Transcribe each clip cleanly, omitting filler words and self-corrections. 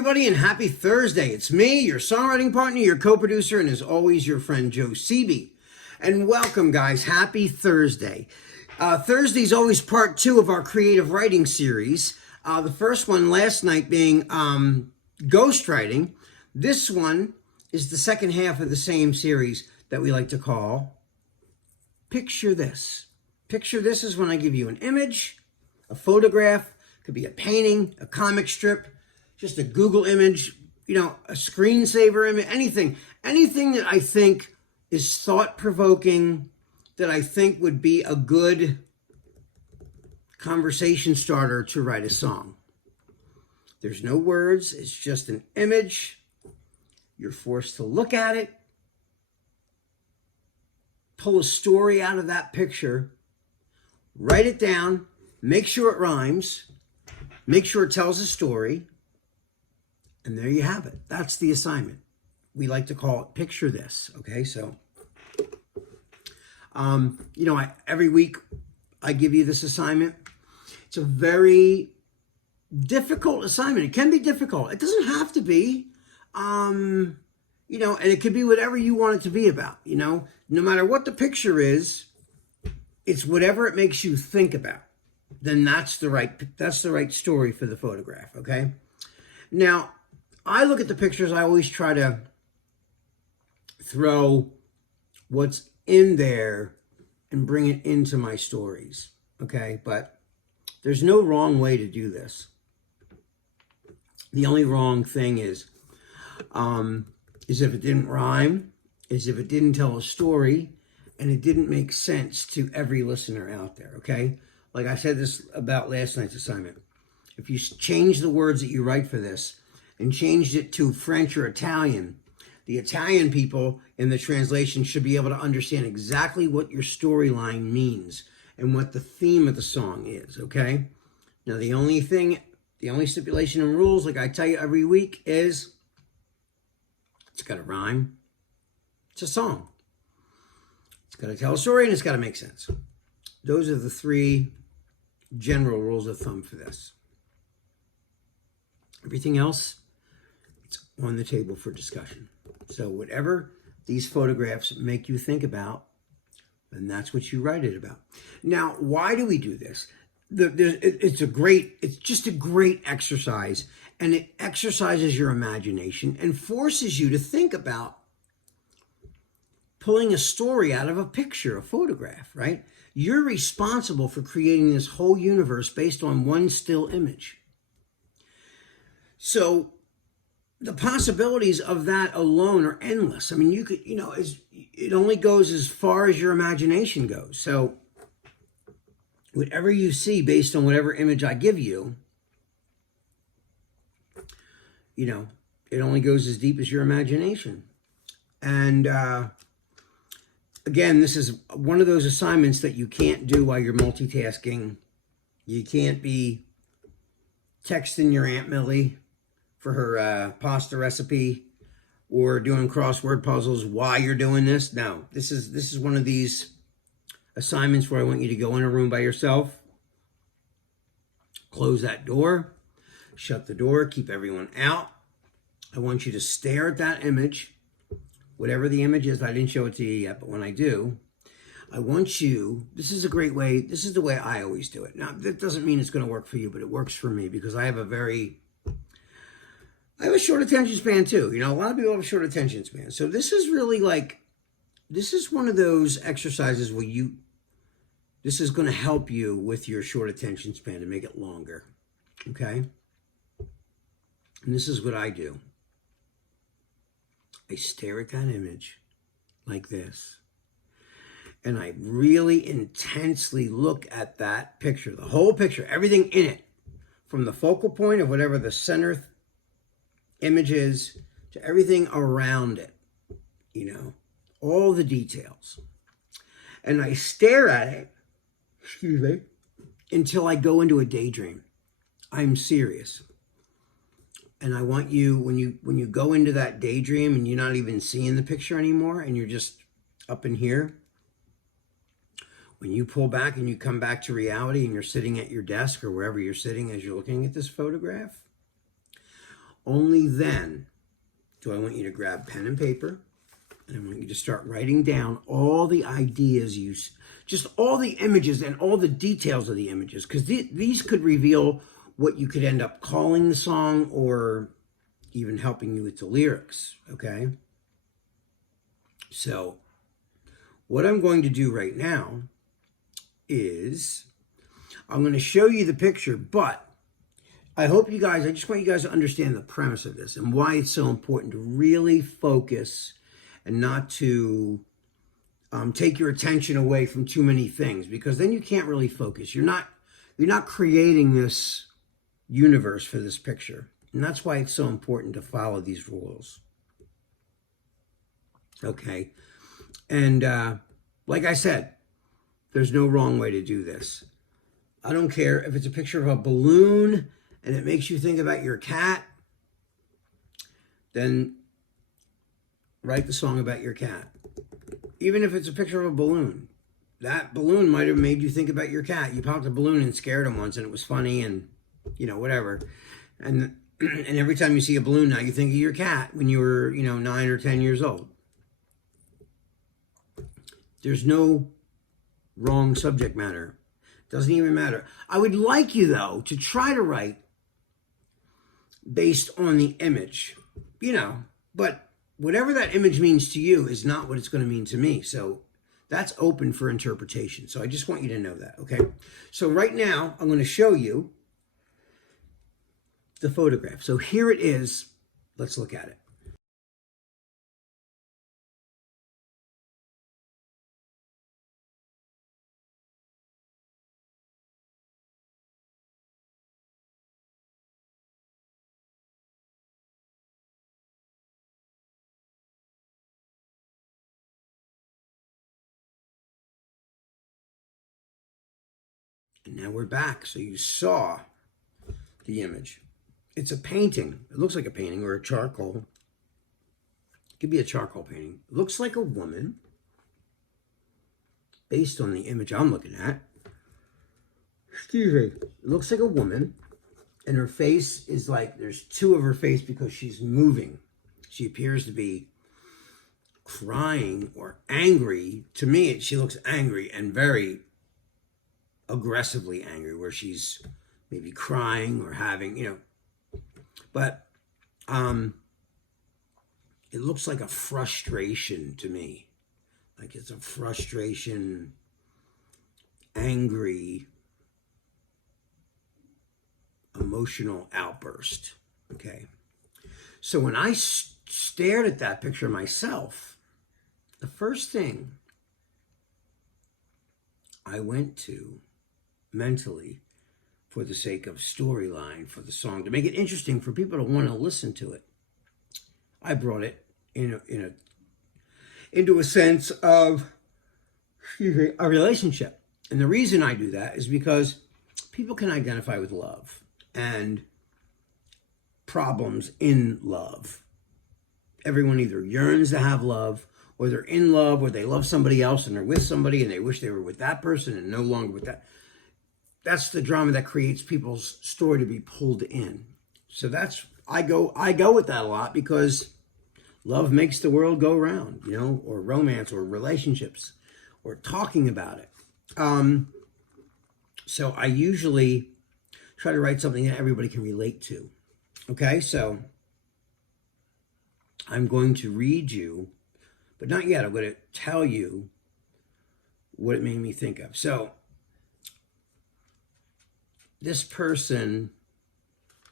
everybody, and happy Thursday. It's me, your songwriting partner, your co-producer, and as always, your friend Joe Seeby. And welcome, guys. Happy Thursday. Thursday's always part 2 of our creative writing series. The first one last night being ghostwriting. This one is the second half of the same series that we like to call Picture This. Picture This is when I give you an image, a photograph, could be a painting, a comic strip, just a Google image, a screensaver image, anything that I think is thought-provoking, that I think would be a good conversation starter to write a song. There's no words, it's just an image. You're forced to look at it, pull a story out of that picture, write it down, make sure it rhymes, make sure it tells a story, and there you have it. That's the assignment. We like to call it Picture This, okay? So, every week I give you this assignment. It's a very difficult assignment. It can be difficult. It doesn't have to be, and it could be whatever you want it to be about, No matter what the picture is, it's whatever it makes you think about. Then that's the right story for the photograph, okay? Now, I look at the pictures, I always try to throw what's in there and bring it into my stories, okay? But there's no wrong way to do this. The only wrong thing is if it didn't rhyme, is if it didn't tell a story, and it didn't make sense to every listener out there, okay? Like I said this about last night's assignment. If you change the words that you write for this and changed it to French or Italian, the Italian people in the translation should be able to understand exactly what your storyline means and what the theme of the song is, okay? Now, the only stipulation and rules, like I tell you every week, is it's got to rhyme. It's a song. It's got to tell a story and it's got to make sense. Those are the 3 general rules of thumb for this. Everything else, it's on the table for discussion. So whatever these photographs make you think about, then that's what you write it about. Now, why do we do this? It's just a great exercise, and it exercises your imagination and forces you to think about pulling a story out of a picture, a photograph, right? You're responsible for creating this whole universe based on one still image. So the possibilities of that alone are endless. I mean, you could, it only goes as far as your imagination goes. So whatever you see based on whatever image I give you, it only goes as deep as your imagination. And again, this is one of those assignments that you can't do while you're multitasking. You can't be texting your Aunt Millie for her pasta recipe or doing crossword puzzles while you're doing this. No, this is one of these assignments where I want you to go in a room by yourself, close that door, shut the door, keep everyone out. I want you to stare at that image, whatever the image is. I didn't show it to you yet, but when I do, I want you, this is a great way, this is the way I always do it. Now, that doesn't mean it's going to work for you, but it works for me because I have a short attention span too. A lot of people have a short attention span. So this is really this is one of those exercises where this is going to help you with your short attention span to make it longer, okay? And this is what I do. I stare at that image like this, and I really intensely look at that picture, the whole picture, everything in it, from the focal point of whatever the center image is to everything around it, all the details. And I stare at it, until I go into a daydream. I'm serious. And I want you, when you go into that daydream and you're not even seeing the picture anymore and you're just up in here, when you pull back and you come back to reality and you're sitting at your desk or wherever you're sitting as you're looking at this photograph, only then do I want you to grab pen and paper, and I want you to start writing down all the ideas just all the images and all the details of the images, because these could reveal what you could end up calling the song or even helping you with the lyrics, okay? So what I'm going to do right now is I'm going to show you the picture, but I just want you guys to understand the premise of this and why it's so important to really focus and not to take your attention away from too many things, because then you can't really focus. You're not creating this universe for this picture. And that's why it's so important to follow these rules. Okay. And like I said, there's no wrong way to do this. I don't care if it's a picture of a balloon and it makes you think about your cat, then write the song about your cat. Even if it's a picture of a balloon, that balloon might have made you think about your cat. You popped a balloon and scared him once and it was funny and, whatever. And every time you see a balloon now, you think of your cat when you were, 9 or 10 years old. There's no wrong subject matter. Doesn't even matter. I would like you, though, to try to write based on the image, but whatever that image means to you is not what it's going to mean to me. So that's open for interpretation. So I just want you to know that, okay? So right now, I'm going to show you the photograph. So here it is. Let's look at it. And now we're back. So you saw the image. It's a painting. It looks like a painting or a charcoal. It could be a charcoal painting. It looks like a woman based on the image I'm looking at. Excuse me. It looks like a woman, and her face is like, there's two of her face because she's moving. She appears to be crying or angry. To me, she looks angry and very aggressively angry, where she's maybe crying or having, but it looks like a frustration to me. Like it's a frustration, angry, emotional outburst. Okay. So when I stared at that picture myself, the first thing I went to mentally, for the sake of storyline for the song, to make it interesting for people to want to listen to it, I brought it into a sense of a relationship. And the reason I do that is because people can identify with love and problems in love. Everyone either yearns to have love, or they're in love, or they love somebody else and they're with somebody and they wish they were with that person and no longer with that. That's the drama that creates people's story to be pulled in. So that's, I go with that a lot, because love makes the world go round, or romance or relationships or talking about it. So I usually try to write something that everybody can relate to. Okay, so I'm going to read you, but not yet. I'm going to tell you what it made me think of. So this person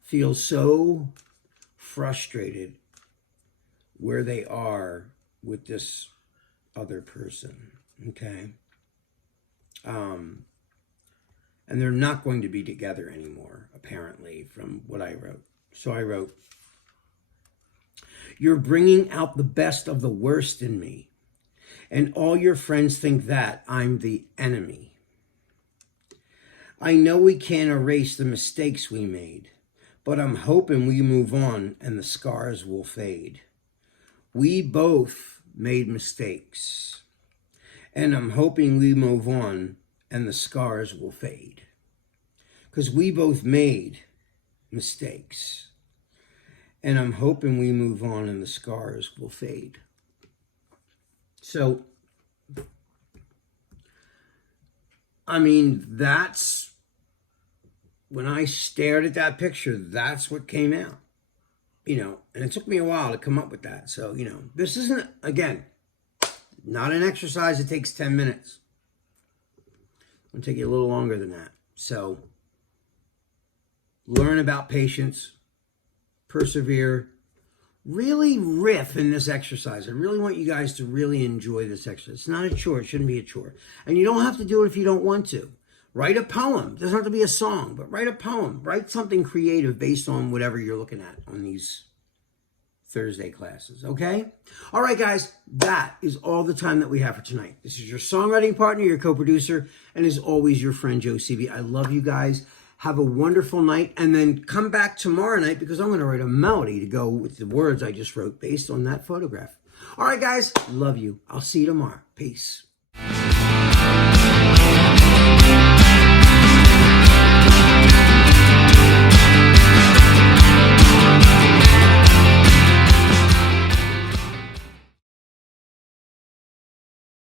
feels so frustrated where they are with this other person, okay? And they're not going to be together anymore, apparently, from what I wrote. So I wrote, "You're bringing out the best of the worst in me, and all your friends think that I'm the enemy. I know we can't erase the mistakes we made, but I'm hoping we move on and the scars will fade. We both made mistakes, and I'm hoping we move on and the scars will fade. Because we both made mistakes, And I'm hoping we move on and the scars will fade. So, I mean, that's, when I stared at that picture, that's what came out. You know, and it took me a while to come up with that. So, you know, this isn't, again, not an exercise that takes 10 minutes. It'll take you a little longer than that. So, learn about patience, persevere, really riff in this exercise. I really want you guys to really enjoy this exercise. It's not a chore. It shouldn't be a chore. And you don't have to do it if you don't want to. Write a poem. It doesn't have to be a song, but write a poem. Write something creative based on whatever you're looking at on these Thursday classes, okay? All right, guys, that is all the time that we have for tonight. This is your songwriting partner, your co-producer, and as always, your friend Joe Seavey. I love you guys. Have a wonderful night, and then come back tomorrow night because I'm going to write a melody to go with the words I just wrote based on that photograph. All right, guys, love you. I'll see you tomorrow. Peace.